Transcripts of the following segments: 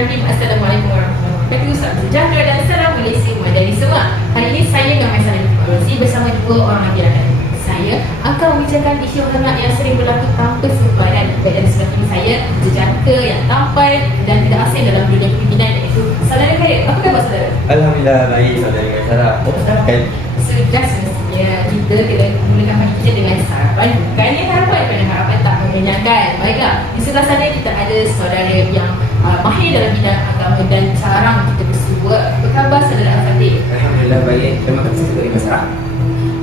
Bismillahirrahmanirrahim. Assalamualaikum warahmatullahi wabarakatuh. Salam sejahtera dan salam Malaysia dari semua. Hari ini saya dengan Aisyah Rozi bersama dua orang lagi rakan saya akan membicarakan isu hangat yang sering berlaku tanpa sebab dan baik dari sebelah saya jejaka yang tampan dan tidak asing dalam dunia kepimpinan, iaitu saudara Khairil. Apa khabar saudara? Alhamdulillah baik saudara Aisyah. Kan? Sudah semestinya kita mulakan pagi kita dengan sarapan, bukannya harapan, kerana harapan tak mengenyangkan. Baiklah, di sebelah sana kita ada saudara yang mahir dalam bidang agama dan jarang kita bersua. Apa khabar saudara Al-Fatih? Alhamdulillah baik. Terima kasih kepada masyarakat.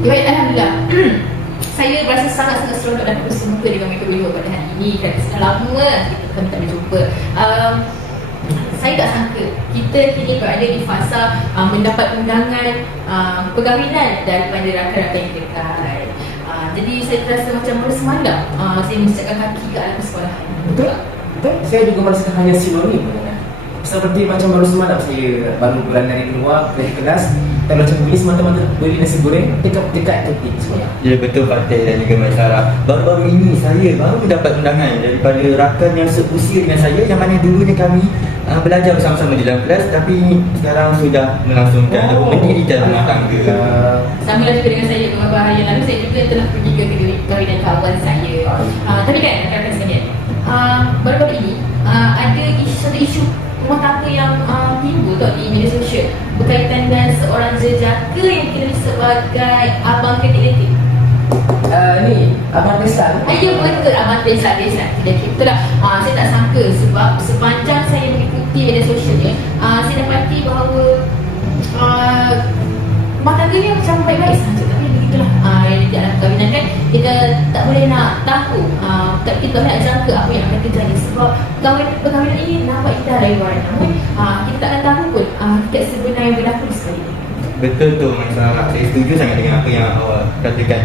Baik, Alhamdulillah. Saya berasa sangat-sangat seronok dan bersemuka dengan mereka berdua pada hari ini kerana sudah lama kita tak berjumpa. Saya tak sangka kita kini berada di fasa mendapat undangan perkahwinan daripada rakan-rakan yang dekat. Jadi saya terasa macam baru semalam saya menjejakkan kaki ke alam sekolahan. Betul? Betul? Saya juga merasakan hanya sinonim. Seperti macam baru semalam saya baru pulang dari luar dari kelas dan macam beli semata-mata beli nasi goreng dekat tepi sekolah. Ya betul Fatih dan juga Maisarah. Baru-baru ini saya baru mendapat undangan daripada rakan yang seusia dengan saya, yang mana dulunya kami belajar bersama-sama di dalam kelas, tapi sekarang sudah melangsungkan ataupun mendirikan rumah tangga. Sama lah juga dengan saya beberapa hari yang lalu, saya juga telah pergi ke kahwinan kawan saya. Tapi kan rakan-rakan sekalian, baru-baru ini ada satu isu rumah tangga yang timbul di media sosial berkaitan dengan seorang jejaka yang dikenali sebagai Abang Ketik-Ketik. Ni Abang Tesla. Ya betul, Abang Tesla. Tidak betul lah. Saya tak sangka sebab sepanjang saya mengikuti media sosialnya, saya dapati bahawa rumah tangga ni macam baik-baik sahaja, tapi begitulah. Yang di dalam perkahwinan kan kita tak boleh nak tahu, kita tak boleh nak jangka apa yang akan terjadi sebab perkahwinan ini nampak indah dari luar, namun kita tak akan tahu pun tiket sebenar yang berlaku di sekali ini. Betul tu Maisarah, saya setuju sangat dengan apa yang awak katakan.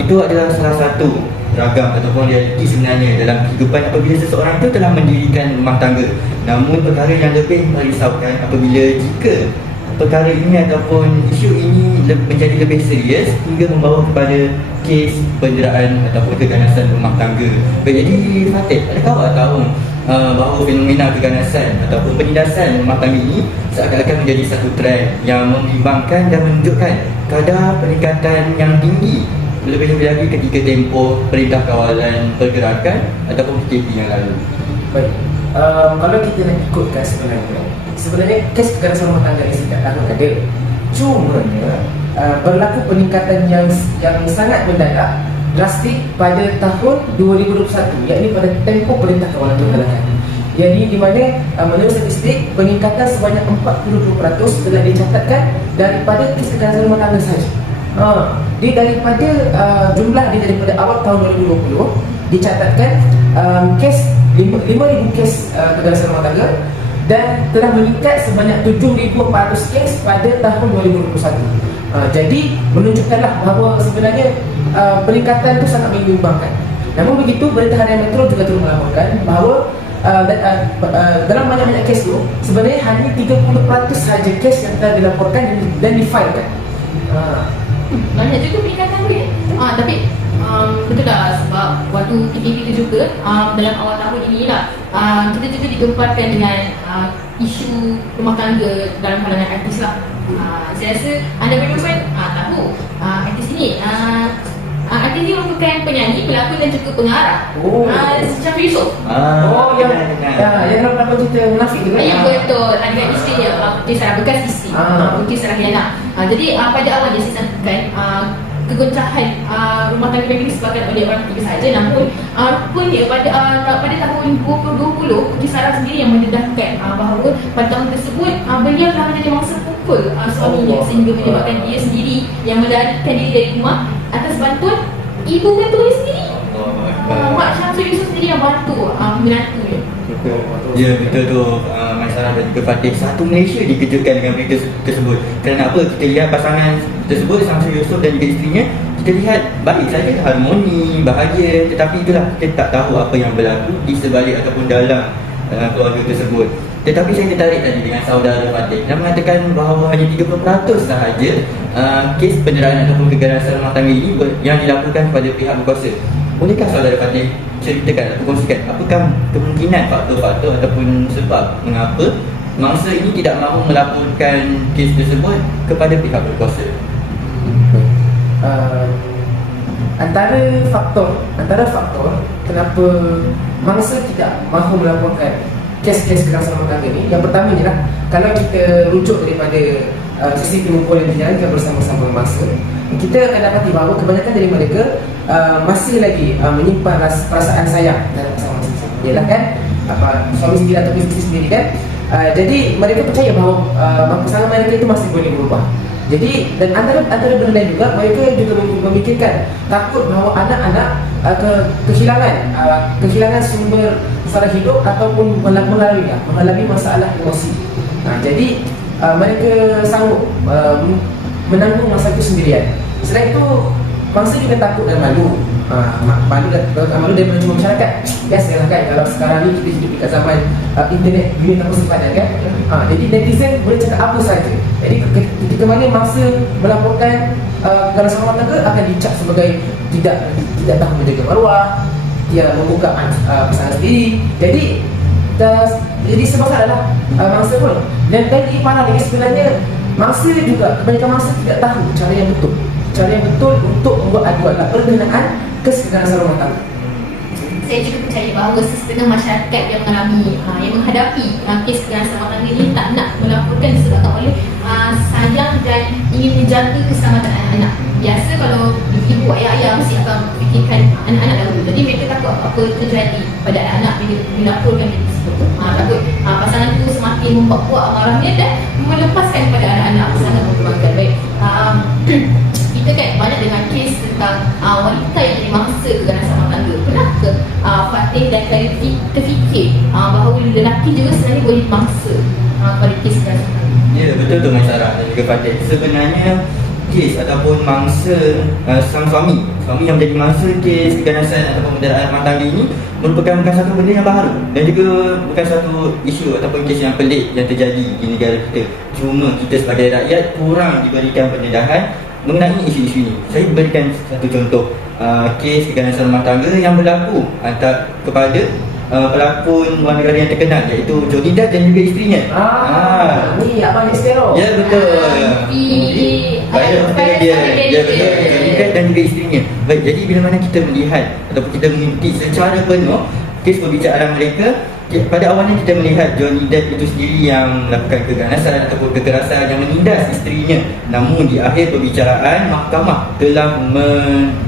Itu adalah salah satu ragam ataupun realiti sebenarnya dalam kehidupan apabila seseorang itu telah mendirikan rumah tangga. Namun perkara yang lebih merisaukan apabila jika perkara ini ataupun isu ini menjadi lebih serius hingga membawa kepada kes penderaan ataupun keganasan rumah tangga. Jadi Fatih, adakah awak tahu bahawa fenomena keganasan ataupun penindasan rumah tangga ini seakan-akan menjadi satu trend yang membimbangkan dan menunjukkan kadar peningkatan yang tinggi, lebih-lebih lagi ketika tempoh Perintah Kawalan Pergerakan ataupun PKP yang lalu. Baik. Kalau kita nak ikutkan sebenarnya kes keganasan rumah tangga ni sejak tahun ada. Cumanya berlaku peningkatan yang sangat mendadak, drastik pada tahun 2021, yakni pada tempoh Perintah Kawalan Pergerakan. Jadi di mana menurut statistik peningkatan sebanyak 42% telah dicatatkan daripada kes keganasan rumah tangga sahaja. Daripada jumlah daripada awal tahun 2020 dicatatkan kes 5,000 kes keganasan rumah tangga dan telah meningkat sebanyak 7,400 kes pada tahun 2021. Jadi menunjukkanlah bahawa sebenarnya peningkatan itu sangat membimbangkan. Namun begitu, Berita Harian Metro juga turut melaporkan bahawa dalam banyak-banyak kes itu sebenarnya hanya 30% sahaja kes yang telah dilaporkan dan difailkan. Banyak juga peningkatan tu ya. Tapi betul lah, sebab waktu PKP itu juga dalam awal tahun ini lah, kita juga digemparkan dengan isu rumah tangga dalam kalangan artis lah. Saya rasa anda berdua tahu artis ini. Artis ini merupakan penyanyi, pelakon dan juga pengarah. Syafri Yusof. Yang dalam cerita munafik tu kan? Ya betul, dengan isteri dia, Putri Sarah, bekas isteri Putri Sarah Yana. Jadi pada awalnya saya sangkakan kegoncahan rumah tangga ini disebabkan oleh orang ketiga saja, namun rupanya pada tahun 2020 Putri Sarah sendiri yang mendedahkan bahawa pada tahun tersebut beliau telah menjadi mangsa pukul suaminya, sehingga menyebabkan dia sendiri yang melarikan diri dari rumah atas bantuan ibu mentua sendiri. Mak Syamsul Yusof sendiri yang bantu menantunya. Ya betul tu Maisarah dan juga Fatih. Satu Malaysia dikejutkan dengan berita tersebut. Kerana apa? Kita lihat pasangan tersebut, Syamsul Yusof dan juga isterinya, kita lihat baik saja, harmoni, bahagia. Tetapi itulah, kita tak tahu apa yang berlaku di sebalik ataupun dalam keluarga tersebut. Tetapi saya tertarik tadi dengan saudara Fatih yang mengatakan bahawa hanya 30% sahaja kes penderaan ataupun keganasan rumah tangga ini yang dilakukan kepada pihak berkuasa. Bolehkah saudara Fatih ceritakan atau kongsikan apakah kemungkinan faktor-faktor ataupun sebab mengapa mangsa ini tidak mahu melaporkan kes tersebut kepada pihak berkuasa? Antara faktor kenapa mangsa tidak mahu melaporkan kes-kes kekerasan rumah tangga ni, yang pertama ialah kalau kita rujuk daripada sisi pengumpul yang dijalankan bersama-sama mangsa, kita akan dapati bahawa kebanyakan dari mereka masih lagi menyimpan perasaan sayang dalam pasangan masing-masing. Ialah kan suami sendiri atau isteri sendiri kan. Jadi mereka percaya bahawa pasangan mereka itu masih boleh berubah. Jadi dan antara benda lain juga, mereka juga memikirkan takut bahawa anak-anak kehilangan sumber sara hidup ataupun mengalami masalah emosi. Jadi mereka sanggup menanggung masa itu sendirian. Selain itu, mangsa juga takut dan malu. Malu daripada cuma masyarakat. Biasalah kan, kalau sekarang ni kita hidup dekat zaman internet dunia tanpa sempadan kan. Jadi netizen boleh cakap apa saja. Jadi ketika mana mangsa melaporkan kekerasan rumah tangga akan dicap sebagai tidak tahu menjaga maruah, dia membuka pasangan sendiri. Jadi sebab adalah mangsa pun. Dan lagi parah lagi sebenarnya, kebanyakan mangsa tidak tahu cara yang betul untuk membuat aduan berkenaan kes kekerasan rumah tangga. Saya juga percaya bahawa setengah masyarakat yang menghadapi kes kekerasan rumah tangga ini tak nak melaporkan disebabkan oleh sayang dan ingin menjaga keselamatan anak-anak. Biasa kalau ibu ayah mesti akan fikirkan anak-anak dahulu. Jadi mereka takut apa-apa terjadi pada anak-anak bila dilaporkan tersebut. Takut pasangan itu semakin membuat amarahnya dan melepaskan kepada anak-anak sangat memperbaikkan. Baik, kita kan banyak dengar kes tentang wanita yang jadi mangsa kekerasan rumah tangga. Pernah ke Fatih dan Khalid terfikir bahawa lelaki juga sebenarnya boleh mangsa pada kes kekerasan rumah tangga? Ya, betul tu Mas Sarah dan juga Fatih. Sebenarnya kes ataupun mangsa sang suami yang menjadi mangsa kes keganasan ataupun penderaan rumah tangga ini merupakan bukan satu benda yang baru dan juga bukan satu isu ataupun kes yang pelik yang terjadi di negara kita. Cuma kita sebagai rakyat kurang diberikan pendedahan mengenai isu-isu ini. Saya berikan satu contoh kes keganasan rumah tangga yang berlaku kepada pelakon luar negara yang terkenal, iaitu Johnny Depp dan juga isterinya. Ni Abang Estero. Ya, betul. Baik, dia. Ya, betul. Johnny Depp dan juga isterinya. Baik, jadi bila mana kita melihat ataupun kita mengikuti secara penuh kes perbicaraan mereka, pada awalnya kita melihat Johnny Depp itu sendiri yang melakukan keganasan ataupun kekerasan yang menindas isterinya. Namun di akhir perbicaraan, mahkamah telah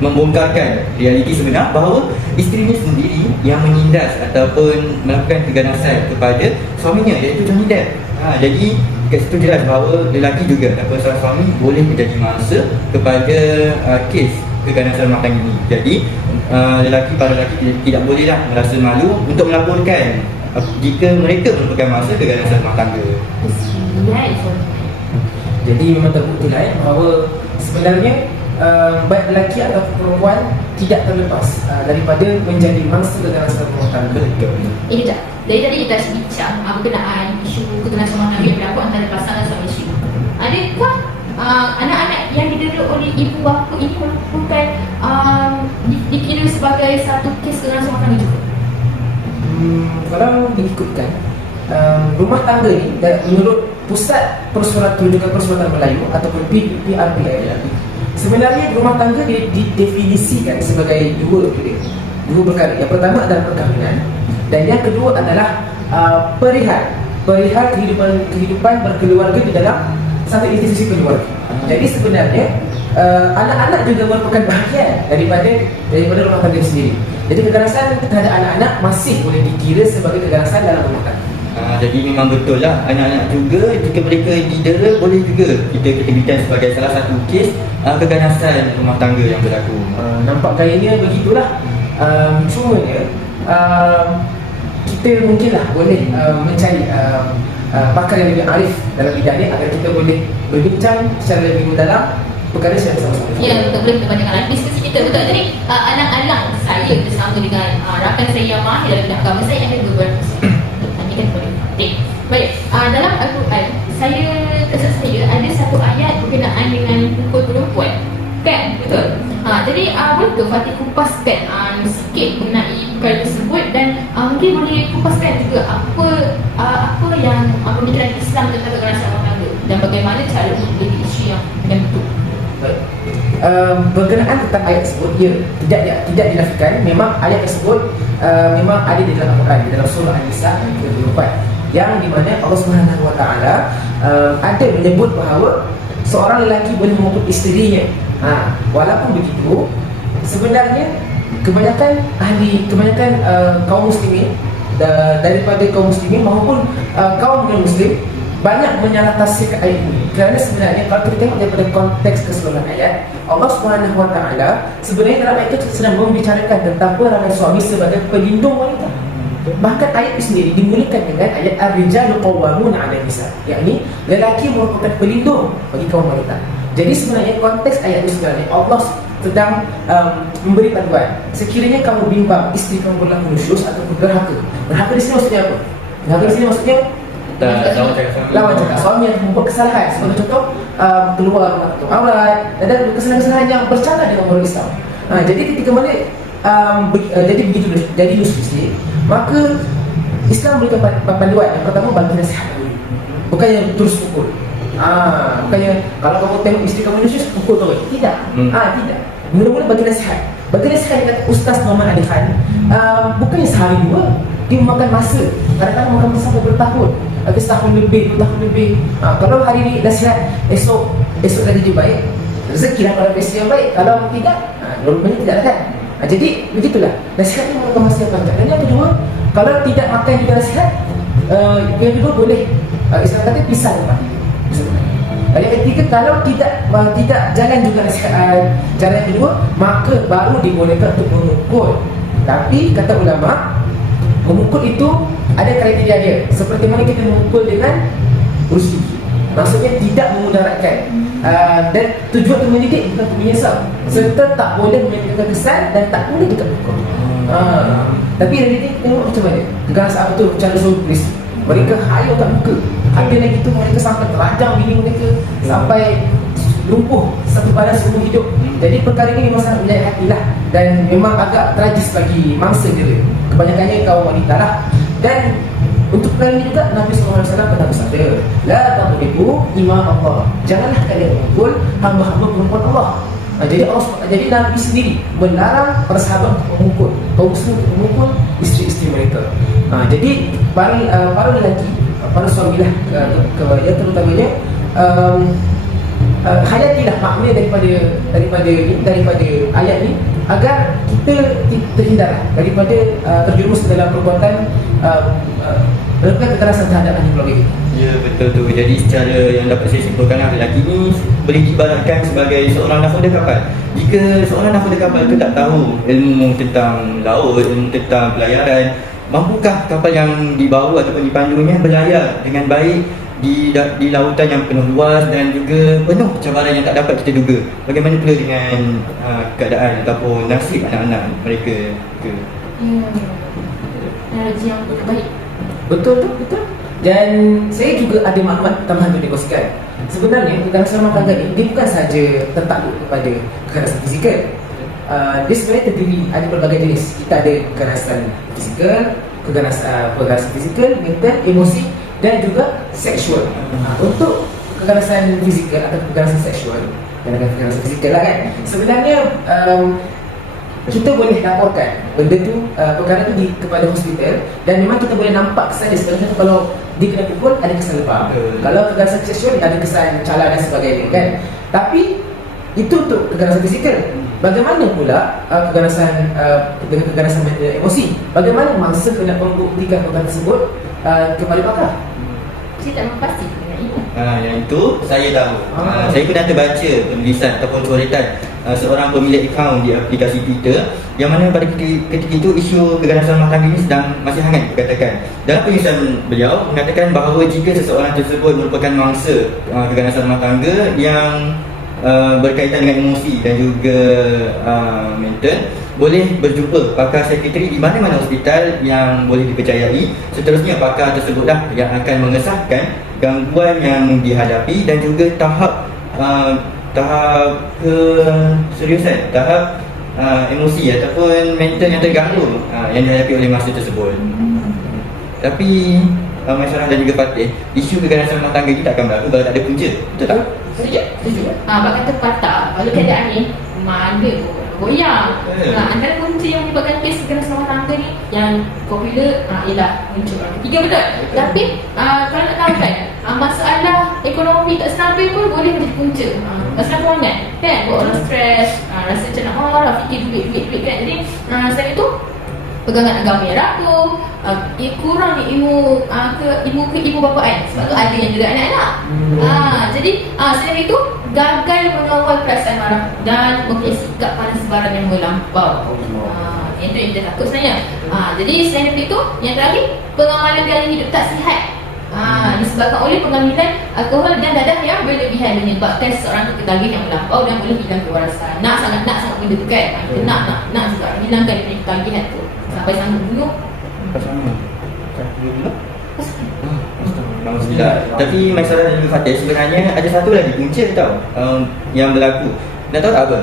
membongkarkan realiti sebenar bahawa isterinya sendiri yang menindas ataupun melakukan keganasan kepada suaminya, iaitu Johnny Depp. Jadi kat situ jelas bahawa lelaki juga ataupun seorang suami boleh menjadi mangsa kepada kes keganasan rumah tangga ini. Jadi para lelaki tidak bolehlah merasa malu untuk melaporkan jika mereka merupakan mangsa keganasan rumah tangga. Jadi memang terbukti bahawa sebenarnya baik lelaki atau perempuan tidak terlepas daripada menjadi mangsa keganasan rumah tangga. Ini tak. Dari tadi kita bincang berkenaan isu keganasan rumah tangga yang berlaku antara pasangan suami isteri. Adakah anak-anak yang didera oleh ibu bapa ini merupakan dikira sebagai satu kes kekerasan rumah tangga juga? Kalau diikutkan rumah tangga ni menurut Pusat Rujukan Persuratan Melayu ataupun PRPI, sebenarnya rumah tangga didefinisikan sebagai dua perkara. Yang pertama adalah perkahwinan dan yang kedua adalah perihal kehidupan berkeluarga di dalam satu institusi keluarga. Jadi sebenarnya anak-anak juga merupakan bahagian daripada rumah tangga sendiri. Jadi kekerasan terhadap anak-anak masih boleh dikira sebagai kekerasan dalam rumah tangga. Jadi memang betul lah, anak-anak juga jika mereka didera boleh juga kita kategorikan sebagai salah satu kes keganasan rumah tangga yang berlaku. Nampak gayanya begitulah. Cumanya kita mungkinlah boleh mencari pakar yang lebih arif dalam bidang ini agar kita boleh berbincang secara lebih mendalam perkara yang sama-sama. Ya, betul, boleh kita panjangkan diskusi kita. Betul. Jadi anak-anak saya bersama dengan rakan saya yang mahir dalam bidang agama, saya akan beberapa tanyakan kepada Fatih. Baik, dalam Al-Quran saya ada satu ayat berkenaan dengan pukul perempuan. Kan? Betul. Jadi boleh ke Fatih kupaskan sikit mengenai perkara tersebut dan mungkin boleh kupaskan juga apa yang pemikiran Islam tentang kekerasan rumah tangga dan bagaimana cara untuk isu yang dengan betul. Baik. Berkenaan tentang ayat tersebut, ya, tidak dinafikan. Memang ayat tersebut memang ada di dalam Al-Quran, di dalam surah An-Nisa ayat 24, yang di mana Allah Subhanahu Wa Taala ada menyebut bahawa seorang lelaki boleh memukul isterinya. Walaupun begitu, sebenarnya kebanyakan kaum muslimin daripada kaum muslimin maupun kaum non-muslim banyak menyalah tafsirkan ayat ini. Kerana sebenarnya kalau kita tengok daripada konteks keseluruhan ayat, Allah Subhanahu Wa Taala sebenarnya dalam ayat itu sedang membicarakan tentang peranan suami sebagai pelindung wanita. Bahkan ayat itu sendiri dimulakan dengan ayat ar-rijalu qawwamuna 'ala nisa, yakni lelaki merupakan pelindung bagi kaum wanita. Jadi sebenarnya konteks ayat itu sebenarnya Allah sedang memberi panduan. Sekiranya kamu bimbang isteri kamu berlaku nusyus ataupun derhaka. Derhaka di sini maksudnya apa? Derhaka di sini maksudnya lawan cakap suami yang membuat kesalahan. Sebagai contoh, keluar rumah tutup aurat dan kesalahan-kesalahan yang bercanggah dengan moral Islam. Jadi ketika mana jadi nusyus, maka Islam berikan panduan. Yang pertama, bagi nasihat dulu, bukan yang terus pukul. Bukannya kalau kamu tengok isteri kamu nusyus, pukul terus. Tidak. Tidak. Mula-mula bagi nasihat. Bagi nasihat dekat Ustaz Muhammad Ali Khan, bukannya sehari dua. Dia memakan masa. Kadang-kadang memakan masa sampai bertahun, ada setahun lebih, 2 tahun lebih. Kalau hari ni nasihat, esok lagi dia baik, rezeki lah kalau rezeki yang baik. Kalau tidak, normalnya tidak ada kan. Jadi begitulah, nasihat itu memakan masa yang panjang. Dan yang kedua, kalau tidak makan juga nasihat, yang kedua boleh Islam kata pisah tempat. Yang ketiga, kalau tidak jalan juga nasihat, cara yang kedua, maka baru dibolehkan untuk memukul. Tapi kata ulama, memukul itu ada kriteria dia. Seperti mana kita memukul dengan rusuk, maksudnya tidak memudaratkan, dan tujuan untuk mendidik bukan untuk menyesal, serta tak boleh menimbulkan kesan dan tak boleh dekat pukul. Tapi yang ini tengok macam mana kekerasan apa tu cara suruh polis. Mereka hayu kat muka. Ada lagi tu mereka sampai terajang bini mereka sampai lumpuh satu badan seumur hidup. Jadi perkara ini memang sangat menyayat hati lah, dan memang agak tragis bagi mangsa dia, kebanyakannya kaum wanita lah. Dan untuk perkara ini juga Nabi SAW pernah bersabda, la tadribu ima Allah, janganlah kalian memukul hamba-hamba perempuan Allah. Jadi Nabi sendiri melarang para sahabat untuk memukul, kaum muslim untuk memukul isteri-isteri mereka. Jadi para lelaki, para suamilah yang terutamanya, hayatilah makna daripada ayat ni agar kita terhindar daripada terjerumus dalam perbuatan kekerasan terhadap ahli keluarga kita. Ya, betul tu. Jadi secara yang dapat saya simpulkan, lelaki ni boleh diibaratkan sebagai seorang nahkoda kapal. Jika seorang nahkoda kapal itu tak tahu ilmu tentang laut, ilmu tentang pelayaran, mampukah kapal yang dibawa ataupun dipandunya berlayar dengan baik di lautan yang penuh luas dan juga penuh cabaran yang tak dapat kita duga? Bagaimana pula dengan keadaan ataupun nasib anak-anak mereka ke? Analogi yang terbaik. Betul. Dan saya juga ada maklumat tambahan untuk dikongsikan. Sebenarnya kekerasan rumah tangga ni dia bukan sahaja tertakluk kepada kekerasan fizikal. Dia sebenarnya terdiri ada berbagai jenis. Kita ada kekerasan fizikal, kekerasan fizikal, mental, emosi dan juga seksual. Untuk kekerasan fizikal atau kekerasan seksual dan kekerasan fizikal lah kan, sebenarnya kita boleh laporkan benda tu, perkara tu kepada hospital, dan memang kita boleh nampak kesan dia. Sebenarnya kalau dia kena pukul ada kesan lebam, kalau kekerasan seksual ada kesan cala dan sebagainya kan. Tapi itu untuk kekerasan fizikal. Bagaimana pula dengan kekerasan emosi? Bagaimana mangsa kena membuktikan perkara tersebut kepada pakar? Saya tak mempasti dengan ini. Yang itu saya tahu. Saya pernah terbaca penulisan ataupun coretan seorang pemilik akaun di aplikasi Twitter, yang mana pada ketika itu isu keganasan rumah tangga ini sedang masih hangat dikatakan. Dalam penulisan beliau mengatakan bahawa jika seseorang tersebut merupakan mangsa keganasan rumah tangga yang berkaitan dengan emosi dan juga mental, boleh berjumpa pakar sekretari di mana-mana hospital yang boleh dipercayai. Seterusnya pakar tersebutlah yang akan mengesahkan gangguan yang dihadapi dan juga tahap keseriusan, tahap emosi ataupun mental yang terganggu yang dihadapi oleh masa tersebut. Tapi Masyarah dan juga Fatih, isu keganasan rumah tangga ni tak akan berlaku kalau tak ada punca, betul tak? Setuju. Abang kata patah. Kalau keadaan ni mana goyang. Antara punca yang menyebabkan kes keganasan rumah tangga ni yang popular ialah muncul orang ketiga, betul? Tapi kalau nak tahu kan, masalah ekonomi tak stabil pun boleh menjadi punca. Masalah kewangan kan, buat orang stres, rasa macam nak marah, fikir duit kan. Jadi selain itu, pegangan agama yang rapuh, kurang ni ilmu bapaan, sebab tu ada yang juga anak-anak. Jadi selain itu, gagal mengawal perasaan marah dan mempunyai sikap panas sebarang yang melampau. Itu yang kita takut sebenarnya. Jadi selain itu, yang terakhir, pengamalan gaya hidup tak sihat disebabkan oleh pengambilan alkohol dan dadah yang berlebihan menyebabkan seseorang ketagihan yang melampau dan boleh hilang kewarasan. Sangat benda tu kan. Kita nak juga hilangkan ketagihan tu sampai sanggup bunuh. Tapi Masyarah dan juga Fatih, sebenarnya ada satu lagi punca tau yang berlaku. Nak tahu tak apa?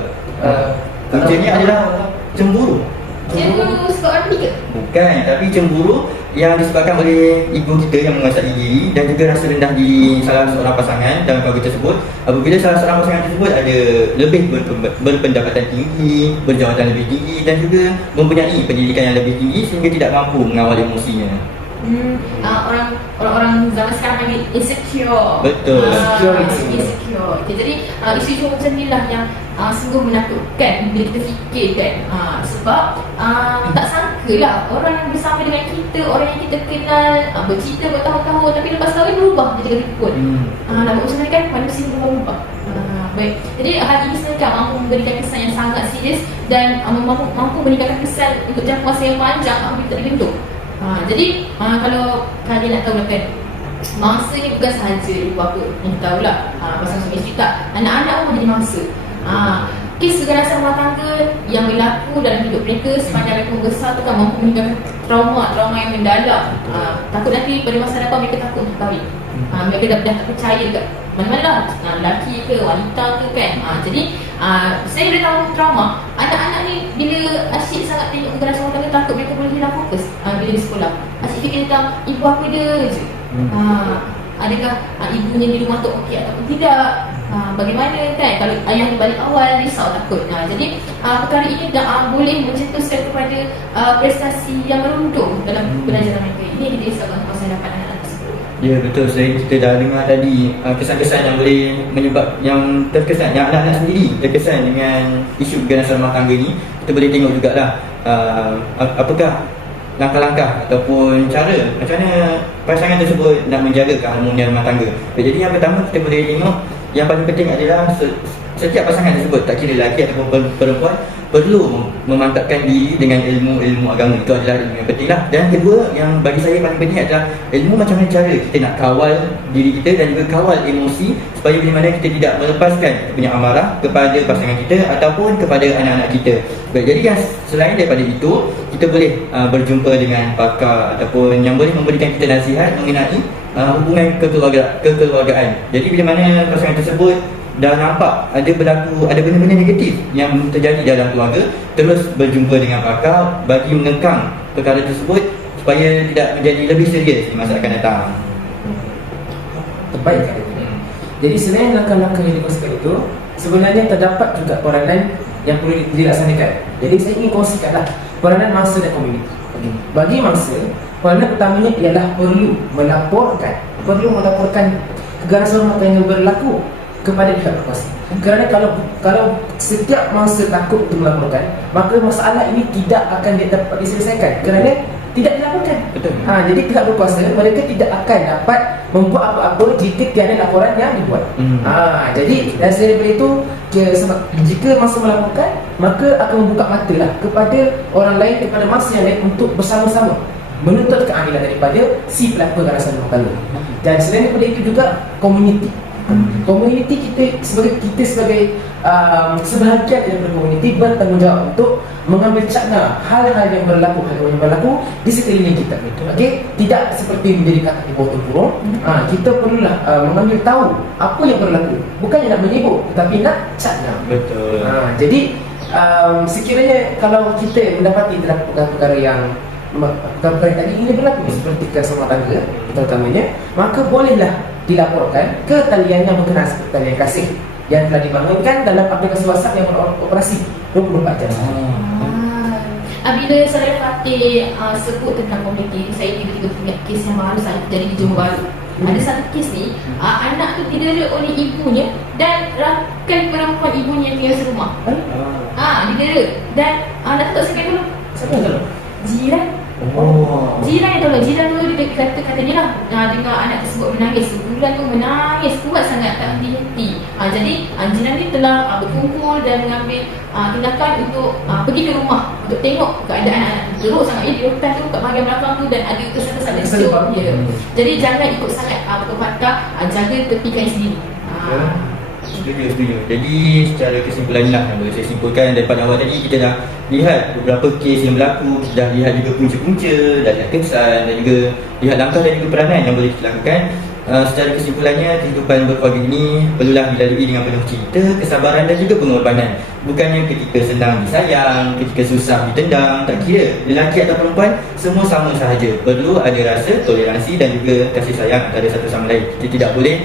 Puncanya adalah cemburu. Cemburu sebab orang ketiga? Bukan, tapi cemburu yang disebabkan oleh ego kita yang menguasai diri dan juga rasa rendah diri salah seorang pasangan dalam keluarga tersebut. Apabila salah seorang pasangan tersebut ada lebih berpendapatan tinggi, berjawatan lebih tinggi dan juga mempunyai pendidikan yang lebih tinggi sehingga tidak mampu mengawal emosinya. Orang zaman sekarang panggil insecure. Betul. Insecure. Okay, jadi isu-isu macam ni lah yang sungguh menakutkan bila kita fikir kan. Sebab tak sangka lah orang yang bersama dengan kita, orang yang kita kenal, bercinta bertahun-tahun, tapi lepas kahwin berubah dia jadi pun. Nak buat macam mana kan, manusia berubah. Baik. Jadi hal ini sebenarnya mampu memberikan kesan yang sangat serius dan mampu meningkatkan kesan untuk jangka masa yang panjang apabila tak dibentuk. Jadi kalau kalian nak tahu lah kan, mangsa ni bukan sahaja ibu bapa yang tahulah pasal suami isteri, tak, anak-anak pun menjadi mangsa. Kes keganasan rumah tangga yang berlaku dalam hidup mereka sepanjang mereka membesar tu kan mampu meninggalkan trauma yang mendalam. Takut nanti pada masa depan mereka takut untuk kahwin. Mereka dah tak percaya dekat mana-mana lah, lelaki ke wanita ke kan. Jadi saya boleh tahu trauma anak-anak ni bila asyik sangat tengok keganasan rumah tangga, takut mereka boleh hilang fokus bila di sekolah. Asyik fikir tentang ibu apa dia je. Adakah ibunya di rumah tu okey ataupun tidak, bagaimana kan, kalau ayah balik awal risau takut. Jadi perkara ini boleh mencetuskan kepada prestasi yang meruntuh dalam pelajaran mereka. Ini yang disebabkan masa depan anak-anak tersebut. Ya betul, selain kita dah dengar tadi kesan-kesan yang boleh yang terkesan, yang anak-anak sendiri terkesan dengan isu keganasan rumah tangga ni, kita boleh tengok jugalah apakah langkah-langkah ataupun cara macam mana pasangan tersebut nak menjaga keharmonian rumah tangga. Jadi yang pertama kita boleh tengok, yang paling penting adalah setiap pasangan tersebut, tak kira lelaki ataupun perempuan, perlu memantapkan diri dengan ilmu agama. Itu adalah ilmu yang penting lah. Dan kedua, yang bagi saya paling penting adalah ilmu macam mana cara kita nak kawal diri kita dan juga kawal emosi, supaya bagaimana kita tidak melepaskan kita punya amarah kepada pasangan kita ataupun kepada anak-anak kita. Baik, jadi yang selain daripada itu, kita boleh berjumpa dengan pakar ataupun yang boleh memberikan kita nasihat mengenai hubungan kekeluargaan. Jadi bila mana pasangan tersebut dah nampak ada benda-benda negatif yang terjadi dalam keluarga, terus berjumpa dengan pakar bagi mengekang perkara tersebut supaya tidak menjadi lebih serius di masa akan datang. Terbaik kan? Jadi selain langkah-langkah yang dikongsikan itu, sebenarnya terdapat juga peranan yang perlu dilaksanakan. Jadi saya ingin kongsikanlah peranan mangsa dan komuniti. Bagi mangsa, peranan utamanya ialah perlu melaporkan keganasan rumah tangga berlaku kepada pihak berkuasa. Kerana kalau setiap mangsa takut untuk melaporkan, maka masalah ini tidak akan dapat diselesaikan kerana tidak dilaporkan. Betul. Jadi pihak berkuasa mereka tidak akan dapat membuat apa-apa jika tiada laporan yang dibuat. Jadi dan selain daripada itu, jika mangsa melaporkan, maka akan membuka mata lah kepada orang lain, kepada mangsa yang lain untuk bersama-sama menuntut keadilan daripada si pelaku keganasan rumah tangga. Dan selain daripada itu juga komuniti. Komuniti kita sebagai sebahagian daripada komuniti bertanggungjawab untuk mengambil cakna hal-hal yang berlaku di sekeliling kita. Okey, tidak seperti menjadi kata di bawah tempurung. Kita perlulah mengambil tahu apa yang berlaku, bukannya nak menyibuk tetapi nak cakna. Betul. Jadi sekiranya kalau kita mendapati dalam perkara-perkara yang perkara tadi ini berlaku seperti kes rumah tangga terutamanya, maka bolehlah dilaporkan ke talian yang berkenaan seperti talian kasih yang telah dibangunkan dalam aplikasi WhatsApp yang beroperasi 24 jam. Bila saudara Fatih sebut tentang komuniti, saya tiba-tiba ingat kes yang baru saja terjadi di Johor Bahru. Ada satu kes ni, anak tu didera oleh ibunya dan rakan perempuan ibunya yang tinggal serumah. Didera. Dan nak tahu saya dulu, Siapa yang tahu? jiran. Jiran yang tahu lah. Jiran tu dia kata dia lah, dengar anak tersebut menangis. Sebulan tu menangis kuat sangat, tak henti-henti. Jadi jiran ni telah berkumpul dan mengambil tindakan untuk pergi ke rumah untuk tengok keadaan anak tu. Teruk sangat di hutan tu, kat bahagian belakang tu, dan ada kesan-kesan dia. Jadi jangan ikut sangat pepatah, jaga tepi kain sendiri. Setuju. Jadi secara kesimpulannya lah, yang boleh saya simpulkan daripada awal tadi, kita dah lihat beberapa kes yang berlaku, kita dah lihat juga punca-punca, dah lihat kesan dan juga lihat langkah dan juga peranan yang boleh kita lakukan. Secara kesimpulannya, kehidupan berkeluarga ini perlulah dilalui dengan penuh cinta, kesabaran dan juga pengorbanan. Bukannya ketika senang disayang, ketika susah ditendang, tak kira lelaki atau perempuan, semua sama sahaja. Perlu ada rasa toleransi dan juga kasih sayang antara satu sama lain. Kita tidak boleh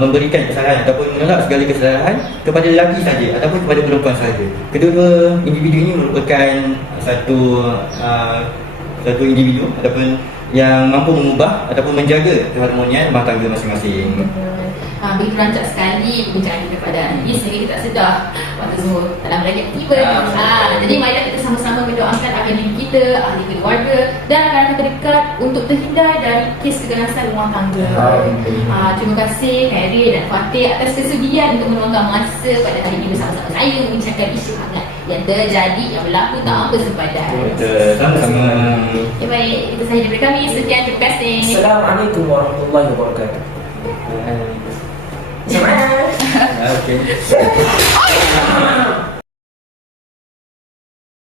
memberikan kesalahan ataupun menolak segala kesalahan kepada lelaki saja ataupun kepada perempuan sahaja. Kedua individu ini merupakan satu individu ataupun yang mampu mengubah ataupun menjaga keharmonian rumah tangga masing-masing. Begitu rancak sekali perbincangan kita pada hari ini sehingga kita tak sedar waktu Zuhur dalam ragam tiba. Jadi marilah kita sama-sama mendoakan agar diri kita, ahli keluarga dan rakan-rakan terdekat untuk terhindar dari kes keganasan rumah tangga. Terima kasih Kak Erin dan Fatih atas kesudian untuk meluangkan masa pada hari ini bersama-sama saya membincangkan isu hangat yang terjadi, yang berlaku tanpa sempadan. Betul, sama-sama. Baik, itu sahaja daripada kami. Sekian, terima kasih. Assalamualaikum warahmatullahi wabarakatuh. Okay.